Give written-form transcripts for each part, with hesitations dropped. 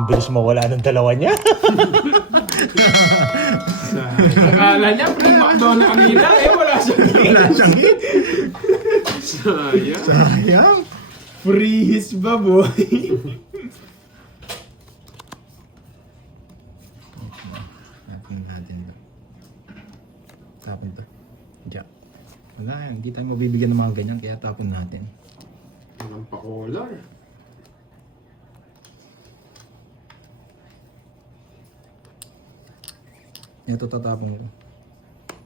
Ang bilis mawala ng dalawa niya. Akala niya, pre-McDonald kanina, wala siyang hit. Wala siyang hit. Sayang. Sayang. Free hits ba, boy? Tapon natin to. Tapon to. Diyan. Wala, hindi tayo mabibigyan ng mga ganyan, kaya tapon natin. Walang pa-color. Ito tatapon ko.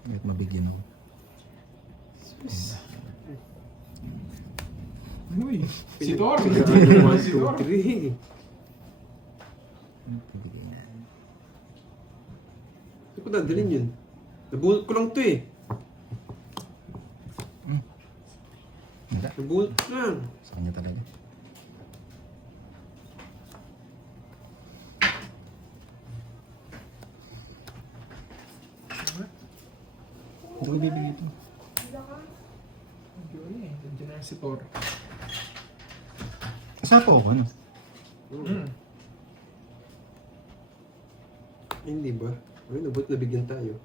Kahit mabigyan ako. Uy, si Thor. 1, 2, 3. Bibigyan na. Hindi ko dadalhin yun. Nabunot ko lang to eh. Hindi. Nabunot ko lang. Sa kanya talaga. Hindi ko bibigyan ito. Diyan na si Thor. Isa po ako, ano? Hindi ba? Ay, nabot nabigyan tayo.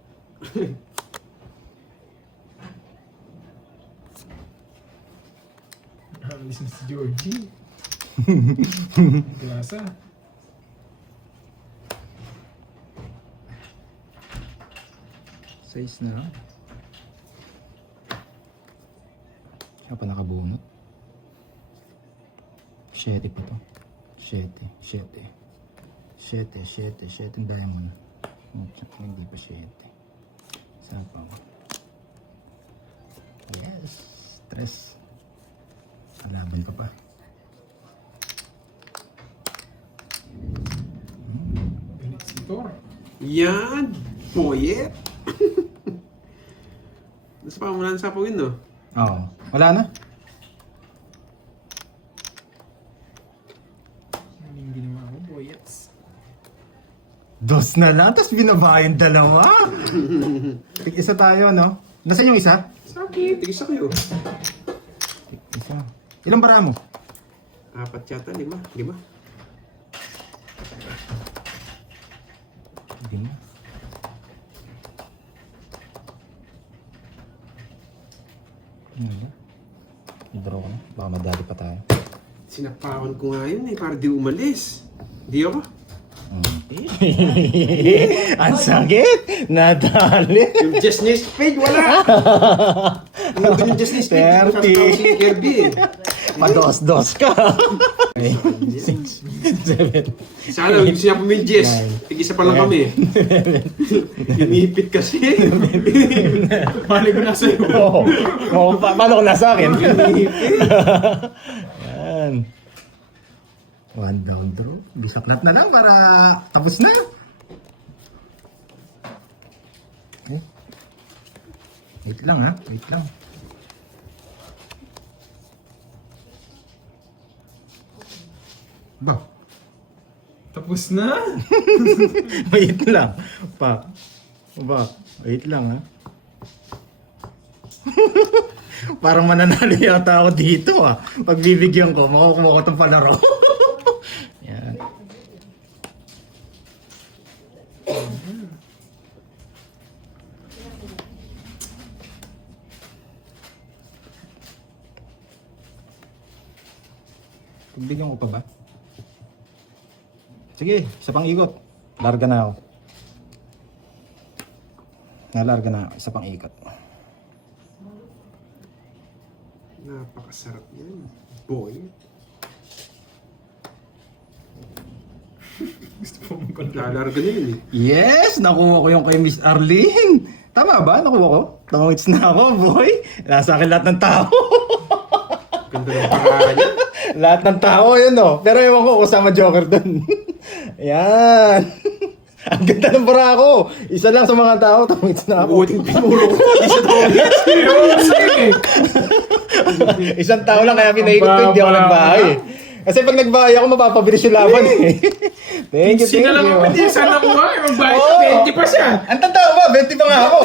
Alis na si Georgie. Klasa. Size na lang. Siya pa nakabunot. 7 pa to. 7 diamond. Hindi pa 7. Isa pa. Yes. 3. Kalaban ka pa. Galit si Thor. Yan! Poyet! Nasa pa, wala na sa pawin, no? Oo. Wala na. Maling ginawa ko, boyets. Dos na lang, tapos binaba yung dalawa. Isa tayo, no? Nasaan yung isa? Sakit! Tigisa kayo. Isa. Ilang bara mo? 4 yata, 5. 5. Hindi mo. I-draw ko na. Baka madali pa tayo. Sinapawan ko nga yun eh, para di umalis. Di ako. Ang sakit! Nadali! Yung Just Nice Spade, wala! Ano yung Just Nice Spade? 30. Kasama si Kirby eh. Mados-dos ka! 6, 7, Sana, hindi siya may Jess. Tig-isa pa lang kami. Inipit kasi. Mali ko na sa'yo. paano ko nasa akin? Inipit. Yan. One down draw. Bisaklat na lang para tapos na. Okay. Wait lang ha. Wait lang. Ba? Tapos na. Wait lang. Wait lang ha. Parang mananalo yata ako dito ah. Pagbibigyan ko, makukuha ko itong palaro. Yan. Pagbigyan ko pa ba? Sige, isa pang ikot. Larga na ako. Nalarga na ako. Isa pang ikot. Napakasarap yan. Boy. Gusto ko mong kontrol. Lalarga na yun eh. Yes! Nakuha ko yung kay Miss Arlene. Tama ba? Nakuha ko? Tangits na ako, boy. Nasa akin lahat ng tao. Ganda ng paraan niya. Lahat ng tao yun oh. Pero ewan ko kasama Joker dun. Yan. Ang ganda ng bara ko. Isa lang sa mga tao, tangits na ako. Buting pinuro ko. Di siya tawagin. Seryoso eh. Isang tao lang kaya pinaikot ko, hindi ako nagbahay. Kasi pag nagbahay ako, mapapabilis yung laban eh. Thank you, thank Sino lang you. ako, hindi sana kuha. Magbayad Oo. ka, 20 pa siya. Ang tanda ba? 20 pa nga ako.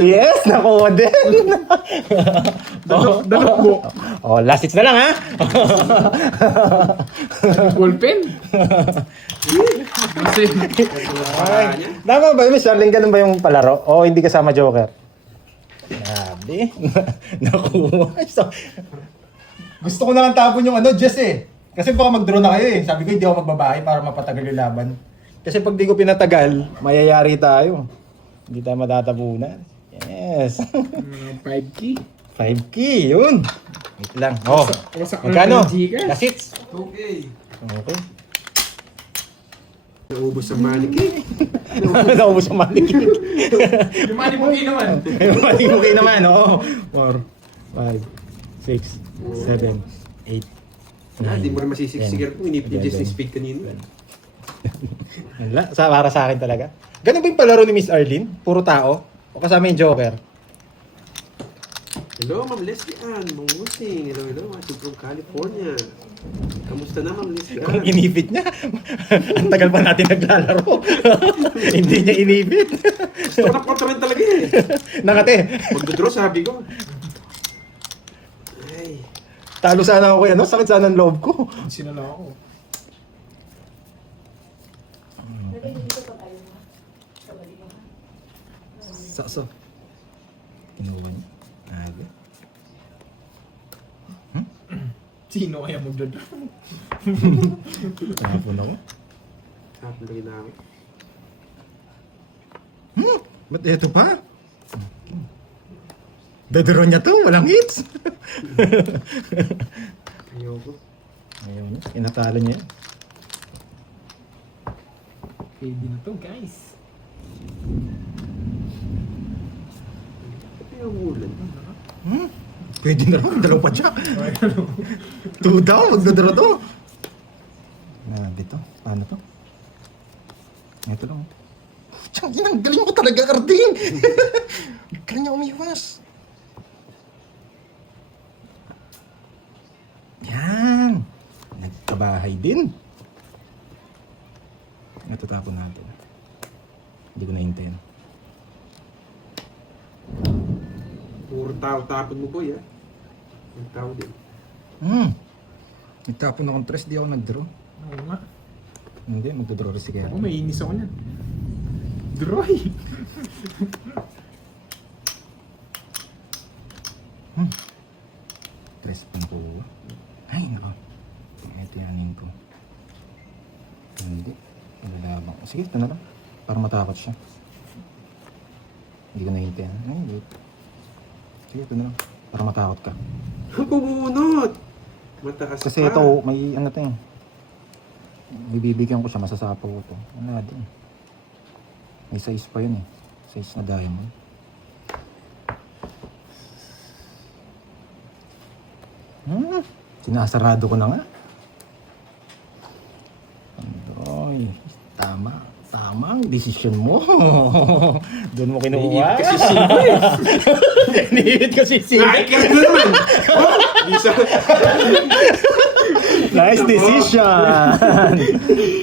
Yes, nakuha din. Dalok mo. Oh, last hits na lang ha. Ballpen. Kasi, Tama ba yun, Miss Charlene? Ganun ba yung palaro? O hindi kasama Joker? Grabe. Nakuha. So, gusto ko na lang tapon yung Jess eh. Kasi baka mag-draw na kayo eh. Sabi ko hindi ako magbabahay para mapatagal yung laban. Kasi pag di ko pinatagal, mayayari tayo. Hindi tayo matatabunan. Yes. 5K. 5K, yun. Wait lang. Oh, Wasak na magkano? ng Gcash. That's it. Okay. Okay. Naubos ang mannequin. Naubos ang mannequin. Yung money mo naman. Mali-mukhi naman, oo. 4, 5, 6, 7, 8, Hindi mo rin masisiksigar kung inipit yung Jess ng speed kanina. Wala, para sa akin talaga. Ganun ba yung palaro ni Miss Arlene? Puro tao? O kasama yung Joker? Hello, Ma'am Leslie Ann. Mungusing. Hello, watching from California. Kamusta na, Ma'am Leslie Kung Ann? inipit niya, ang tagal pa natin naglalaro. Hindi niya inipit. Gusto ko na kontra rin talaga eh. Nakate, Magdodraw, sabi ko. Ay. talo sana ako kaya, sakit sana ang loob ko. Sinala ako. Sakso. Kinuha niya. Aga. Sino kaya magdodraw? Tapon ako. Tapos lagi na ako. Ba't eto pa? Dadaro niya to, walang hits. Ayoko. Ayaw niya, inakala niya. Pwede na to, guys. Ito yung ulan. Pwede na rin, dalaw pa siya. 2 daw, magdadaro to. Grabe to, paano to? Ito lang. Tiyang ginang, galing ko talaga, Carding. Galing niya umiwas. Yan. Nagkabahay din. Ito tapon natin. Hindi ko nahintayin. Puro tao tapon mo, boy, ha? Yung tao din. Nagtapon akong 3, di ako nag-draw. Oo nga. Hindi, magdodraw rin si Kaya. Ako, may inis ako niyan. Droy! Tres pang kuha. Ay, nako. Ito yanin ko. Hindi. Ilalabang. Sige, ito na lang. Para matakot siya. Hindi ko nahintayan. Ay, wait. Sige, ito na lang. Para matakot ka. Ang pumunot! Mataas Kasi pa. ito, may ano to eh. Bibibigyan ko siya, masasapaw ko to. Wala din. May size pa yun eh. Size na diamond. Sinasarado ko na nga. Andoy, tama. Tama ang desisyon mo. Doon mo kinuha. Kasi sino eh. Iniipit ko si Sino. Nakikita ko naman. Oh, bisa. Nice decision.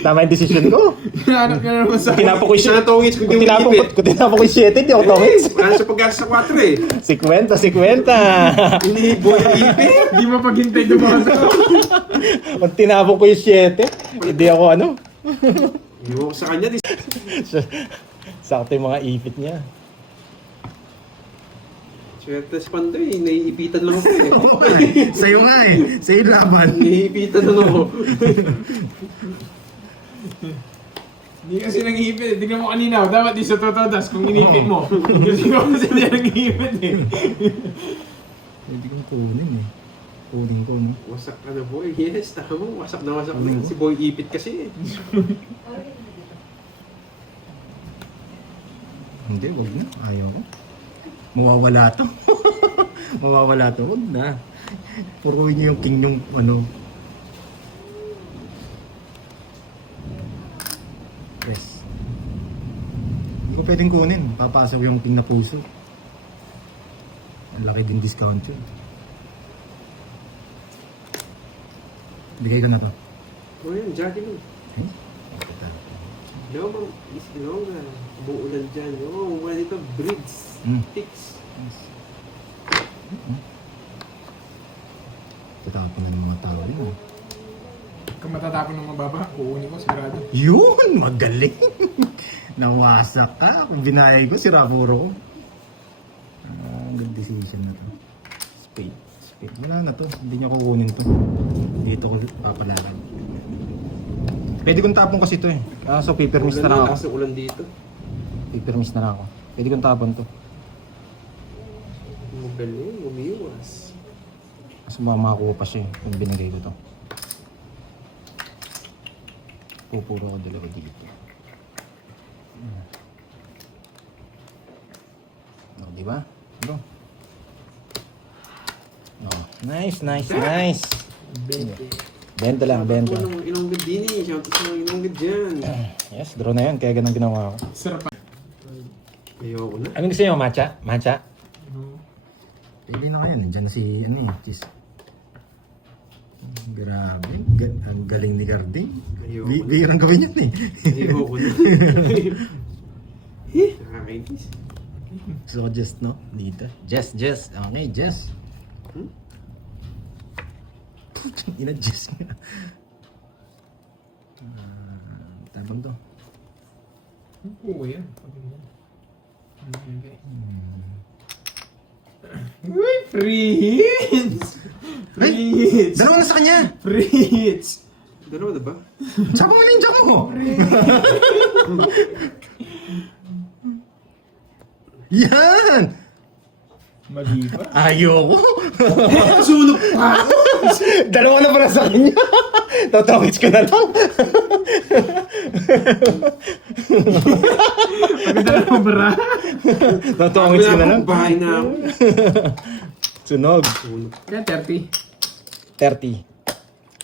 Tama yung decision ko. Hanap ka na naman sa... Tinapok ko Isa na tongits kung di mo inipit. Kung tinapok ko yung 7, hindi ako tongits. Wala sa pag-asa sa 4 eh. 50. Inihibo yung ipit. Di mo paghintay dumaga. Kung tinapok ko yung 7, hindi ako ano. Iwan ko sa kanya. Sakto yung mga ipit niya. Swerte sa Pandoy. Naiipitan lang ako eh. Sa'yo nga eh. Sa'yo laban. Naiipitan lang ako. Hindi kasi nang-iipit. Tingnan mo kanina. Dapat di sa totodas kung inipit mo. Kasi ko kasi hindi nang-iipit eh. Hindi ko kunin eh. Kunin ko no. Wasak ka na, boy. Yes, tama. Wasak na wasak na. Si boy ipit kasi eh. Hindi, wag na. Ayaw ko. Mawawala to. Mawawala to. Wag na. Puruin niyo yung king yung ano. Yes. Hindi ko pwedeng kunin. Papasok yung king na puso. Ang laki din discount yun. Bigay ko na to. O yan, Jackie mo. Eh? Ito. No, is long na. Umuulan dyan. Oo, wala dito. Breeds. Mm. Ticks. Tatapon na ng mga tao yun. Kung matatapon ng mababa, kukunin ko, sigurado. Yun! Magaling! Nawasak ka. Kung binayay ko, sira puro ko. Good decision na to. Spade. Spade. Wala na to. Hindi niya kukunin to. Dito ko papalaran. Pwede kong tapon kasi to eh. So paper miss na lang Lakas ako. ng ulan dito. Paper miss na lang ako. Pwede kong tapon to. Magaling, umiwas. Kasi baka makakuha pa siya eh. Kung binigay ko to. Pupuro ko dalawa dito. No, di ba? Bro. No. Nice, nice, nice. Benta lang, benta. Ako ng Ilonggod din eh. Shout out sa mga Ilonggod dyan. Yes, draw na yun. Kaya ganun ginawa ko. Sarap pa. Ayoko na. Anong gusto nyo? Matcha? Matcha? No. Pili na kayo. Nandiyan na si, ano eh, cheese. Grabe. Ang galing ni Gardi. Ayoko na. Bihirang gawin yun eh. Ayoko na. Nakakainis. So, just, no? Dito. Just. Okay, just. Putang ina, just nga. Tabang to. Oo, yan. Uy, free hits! Free hits! Dalawa na sa kanya! Free hits! Dalawa na ba? Saka mo na yung jack mo! Yan! Mali pa. Ayoko! Sunog pa! Dalawa na pala sa kanya! Tatawits ko na lang! Pagkita na bra. Tatawits ko na lang! Bahay na ako. Sunog! Sunog. Kaya 30. 30.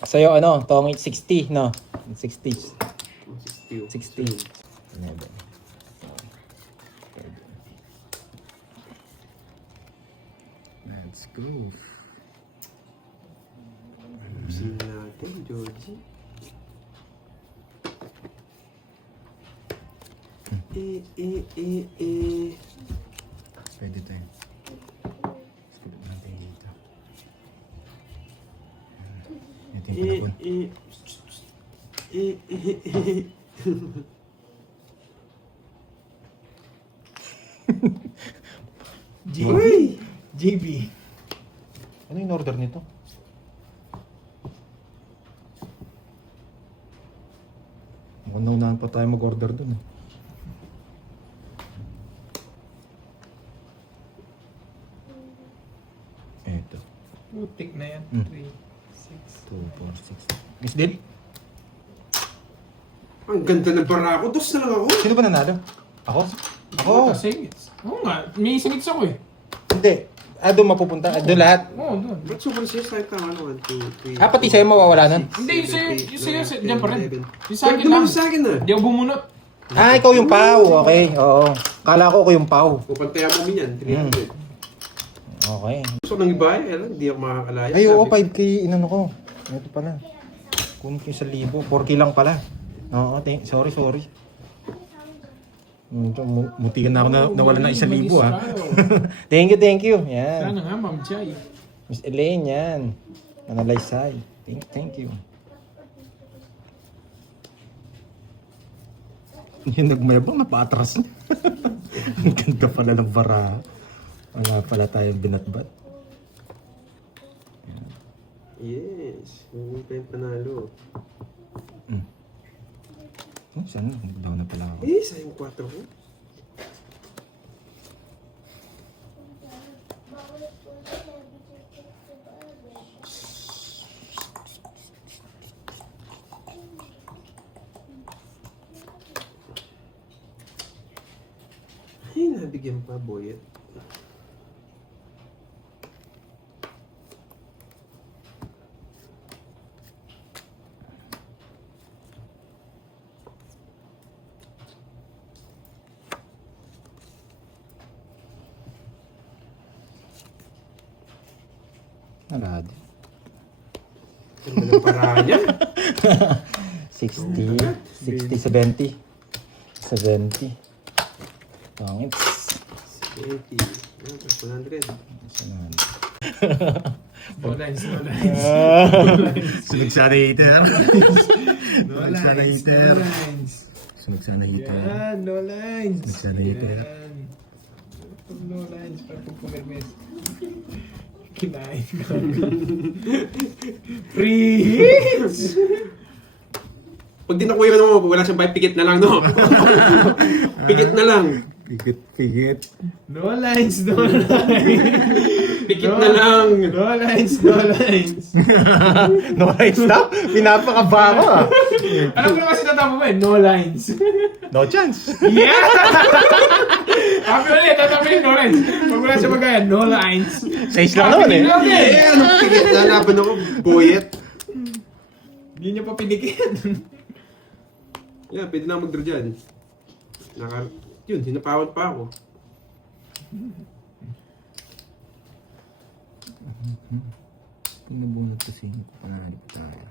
Sa'yo ano, tongit 60, no? 60. 60. 60. Let's go. Ayusin natin, Georgie. Pwede to yun. Pwede natin dito. Ito yung pinakon. JB. JB. Ano yung order nito? Mukhang naunahan pa tayo mag-order dun eh. Eto. Putik na yan. Hmm. 3, 6. 2, 4, 6. Miss Dil? Ang ganda ng bara ko. Dos na lang ako. Sino ba nanalo? Ako? Ako? Singits. Oo nga. May singits ako eh. Hindi. Doon mapupunta. Doon lahat. Oo, doon. Ba't super siya sa ito? 1, 2, 3. Pati sa'yo mawawala nun? Hindi, yung sa'yo, diyan pa rin. Yung sa akin Pero lang. sa akin na. Hindi ako bumunot. Ikaw yung pau. Okay, oo. Kala ko yung pau. Pupantayan mo minyan. 300. Okay. Gusto nang iba eh. Hindi ako makakalaya. Ay, oo, Sabi 5K inano ko. Ito pala. Kunin ko yung 1,000. 4K lang pala. Oo, sorry. Mutigan na ako na nawala ng 1,000 ha. Thank you. Yan. Sana nga, Ma'am Chay. Miss Elaine, yan. Manalaysay. Thank you. Yung nagmayabang, napatras niya. Ang ganda pala ng bara. Wala pala tayong binatbat. Yes. Hindi pa yung panalo. Oh, sana nag-down na pala ako. Eh, sayang 4 ko. Ay, nabigyan pa, boyet. Nalad. Ano para niya? 60, 70. Pangit. 80. 100. No lines, no lines. Sunog sana hater. No Sunog sana lines, no hater. lines. Sunog sana hater. Yan, no lines. Sana hater. Yan. Pag no lines, para pag pumirmes. Kinain ka. Free hits! Pag di nakuha ka naman, wala siyang bayad, pikit na lang, no? Pikit na lang. Pigit. No lines, no lines. Pikit na lang. No lines, no lines. No lines na? Pinapakaba ko ah. Alam ko naman sinatama mo eh, no lines. No chance. Yeah! Happy ulit, tatapin no lines. Pag wala siya magaya, no lines. 6 lang naman eh. Eh, ano pikit na laban ako? Boyet. Hindi niya pa pinikit. Yan, pwede na mag-draw dyan. Yun, hinapawan pa ako. Pag nabunot kasi, pananip tayo.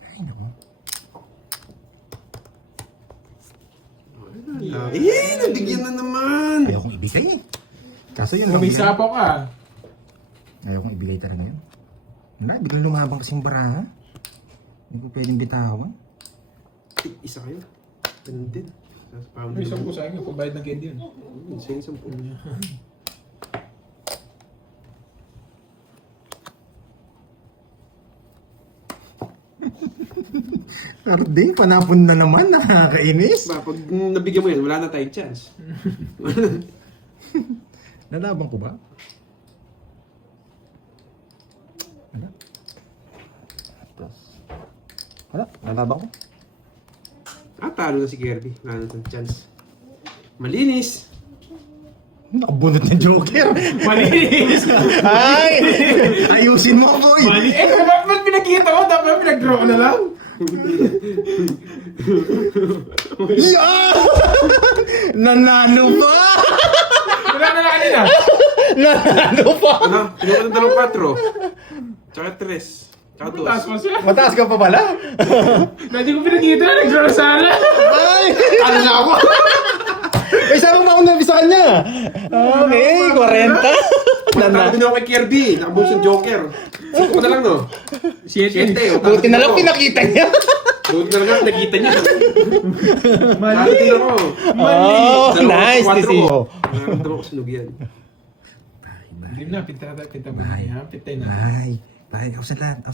Ay, naku. Nabigyan na naman. Ayaw kong ibigay eh. Kaso yun lang May yun. sapo ka. Ayaw kong ibigay talaga yun. Wala, biglang lumabang kasing baraha. Hindi ko pwedeng bitawan. Isa kayo. Ganun din. Tapos pound May 10 sa inyo, pagbayad ng candy yun. Isa yung 10. Arde, panapon na naman. Nakakainis. Ba, pag nabigyan mo yan, wala na tayong chance. Nalaban ko ba? Wala. Wala, nalaban ko. Talo na si Kirby. Wala na tayong chance. Malinis. Nakabunot ng Joker. Malinis! Ay! Ayusin mo, boy! Malinis! Eh, ba't pinakita ko? Dapat pinag-draw ko na lang. Yeah! Nanalo ba? Wala na lang kanina. Nanalo pa! Ano? Kinuha ng dalawang 4. Tsaka 3. Tsaka 2. Taas mo siya. Mataas ka pa pala? Hindi ko pinakita na nag-draw na sana. Ay! Ano na ako? Ay, sabi mo ako nabi sa kanya. Okay, 40. Matalo din ako kay Kirby. Nakabuhos ng Joker. 5 na lang, no? 7. Buti na lang pinakita niya. Buti na lang nakita niya. Mali. Talo din ako. Oh, nice decision. Nakaramdaman ko sunog yan. Dream na, pinta mo na. Pintay na. Ay, bye. Ausan lahat.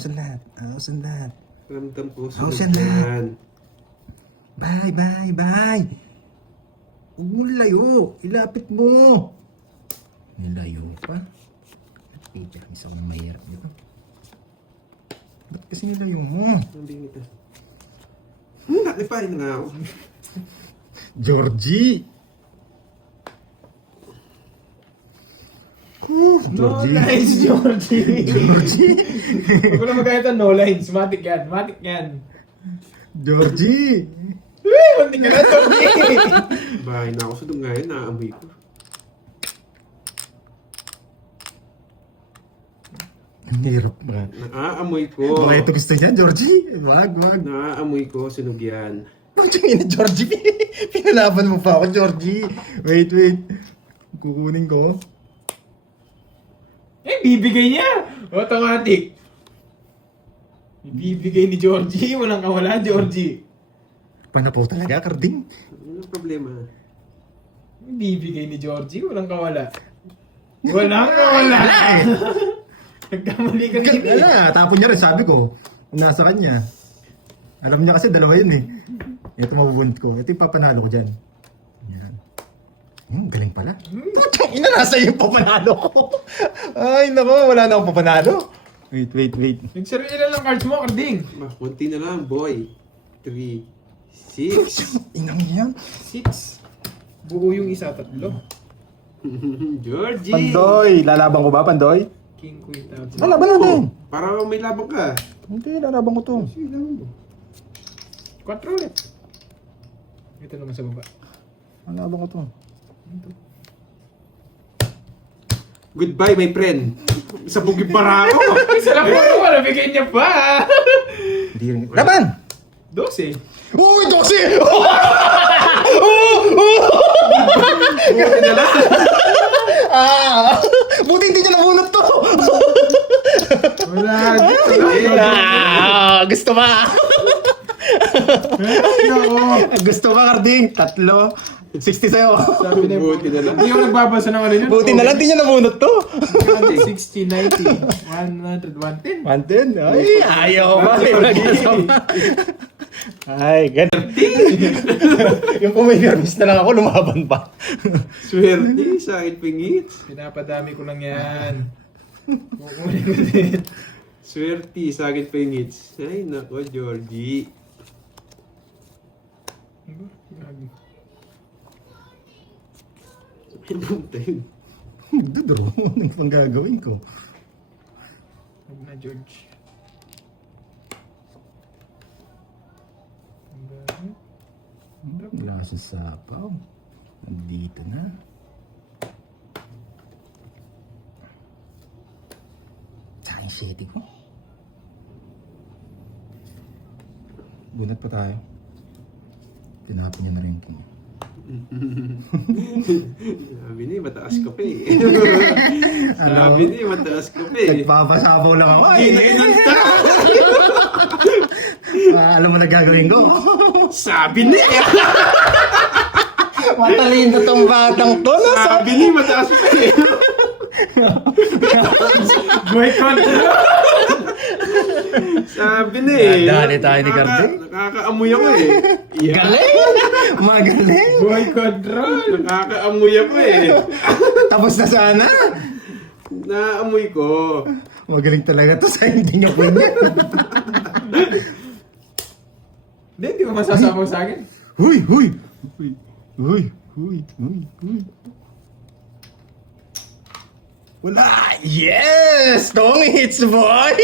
Nakaramdam ko Oh, sunog siya na. yan. Bye. Huwag mo layo. Ilapit mo. Nilayo pa. Ipilis ako ng mahirap nito. Ba't kasi nilayo mo? Ang bingit na. Nalipahin na nga ako. Georgie! No lines, Georgie. Georgie! Huwag ko na magkaya no lines. Matik yan. Georgie! Uy, munti ka na, Georgie. Bahay na ako sa ngayon, naaamoy ko. Ang hirap ba? Naaamoy ko. Baka ito gusto niya, Georgie? Wag. Naaamoy ko, sunog yan. Pagkingin na, Georgie. Pinalaban mo pa ako, Georgie. Wait. Kukunin ko. Eh, bibigay niya. Automatic. Bibigay ni Georgie. Walang kawala, Georgie. Panapaw talaga, Karding. Ano problema? Bibigay ni Georgie. Walang kawala. Walang kawala. Nagkamali ka din. Wala, tapon niya rin, sabi ko. Kung nasa kanya. Alam niya kasi, dalawa yun eh. Ito mabubunot ko. Ito yung papanalo ko dyan. Yan. Galing pala. Putang ina, nasa iyo yung papanalo ko. Ay, nako, wala na akong papanalo. Wait. Nagsarili na lang cards mo, Karding. Konti na lang, boy. 3, 6. Inang yan. 6. Buo yung isa, 3. Georgie! Pandoy, lalaban ko ba, Pandoy? King, queen, out. Lalaban natin. Para may labang ka. Hindi, lalaban ko to. 4 ulit. Ito naman sa baba. Lalaban ko to. Goodbye, my friend. Sa bugib para ako. Isa lang po ako, nabigay niya pa. Hindi rin. Laban! 12. Uy, 12! Buti na lang. Buti hindi niya nabunot to! Wala. Gusto ba? Gusto ba, Carding? 3. 60 sa'yo. Sabi niya, Buti na lang. hindi ako nagbabasa ng ano yun. Buti na lang di niya nabunot to. 60, 90, 100, 110. 110? Ay, ayaw ba? Ay, ganun. Yung kung may permis na lang ako, lumaban pa. Swerte sa akin pingits. Pinapadami ko lang yan. Kukunin ko din. Swerte sa akin pingits. Ay, nako, Georgie. Magdodro. Ano pang gagawin ko? Huwag na, George. Wala sa sapaw. Nandito na. Saan yung shitty ko? Bunat pa tayo. Tinapon niya na rin yung king. Sabi niya, mataas ka pa eh. Sabi niya, mataas ka pa eh. Nagpapasapaw lang ako. Hindi na inanta! Alam mo na gagawin ko. Sabi niya! Matalino tong batang to. No? Sabi niya, mataas pa eh. Boy control! Sabi niya eh. Dali tayo ni Carding. Nakakaamoy ako eh. Galing! Magaling! Boy control! Nakakaamoy ako eh. Tapos na sana. Naamoy ko. Magaling talaga to sa hindi niya pwede. Hindi ko masasabaw sa akin. Huy! Huy! Huy! Huy! Huy! Huy! Huy! Wala! Yes! Tong hits, boy!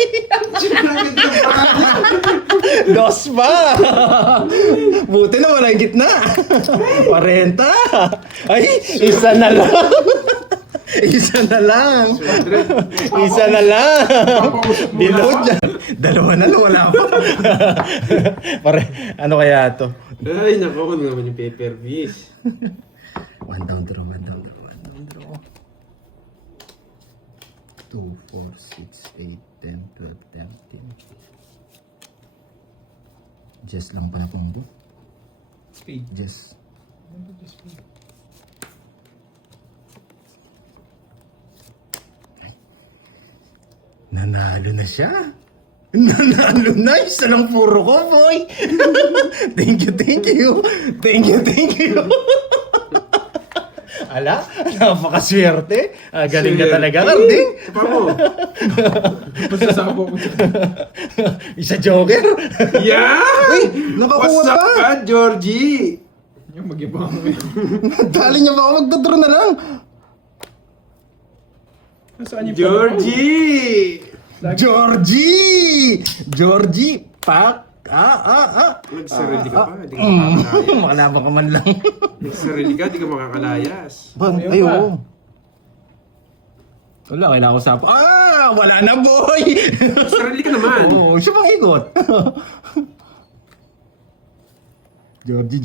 Dos pa! Buti na wala yung gitna. 40! Ay! Isa na lang! Isa na lang! Isa na lang! Diload dyan! Dalawa na lang, wala pa. Pare, ano kaya to? Ay, nako, ano naman yung paper fish. One down draw, one down draw, one down draw. 2, 4, 6, 8, 10, 12, 13. Just lang pala pong do. Speed. Just. Nanalo na siya. Nanalo na. Isa lang puro ko, boy. Thank you, thank you. Thank you, thank you. Ala, napakaswerte. Galing ka talaga, Carding. Pa mo. Masasabaw ko dyan. Isa joker. Yeah! Uy, nakakuha What's up pa. ka, Georgie? Yung mag-ibang mo yun. Dali niya ba ako magdodro na lang? Nasaan yung Georgie! Georgie! Georgie! Pak! Nagsarili ka pa, di ka makakalayas. Makalaban ka man lang. Nagsarili ka, di ka makakalayas. Bang, Ayun ayo. pa. Wala, kailangan ko sa... wala na, boy! Nagsarili ka naman. Oo, siya pang ikot. Georgie.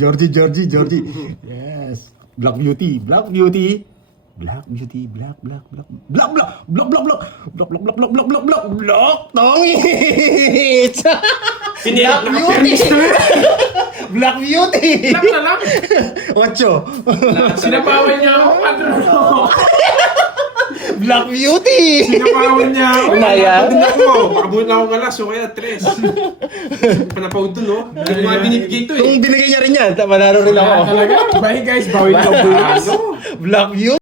Yes. Black Beauty. Tongit! Black Beauty! Black Beauty! Lang na lang. 8. Sinabawan niya ako. Black Beauty! Sinabawan niya ako. Naya? Din ako. Makabunod na akong alas, o kaya 3. Panapawag dun, no? Hindi ko mga binibigay to eh. Kung binigay niya rin yan, manalo rin ako. Talaga? Bye guys, bawin ko bukas. Black Beauty!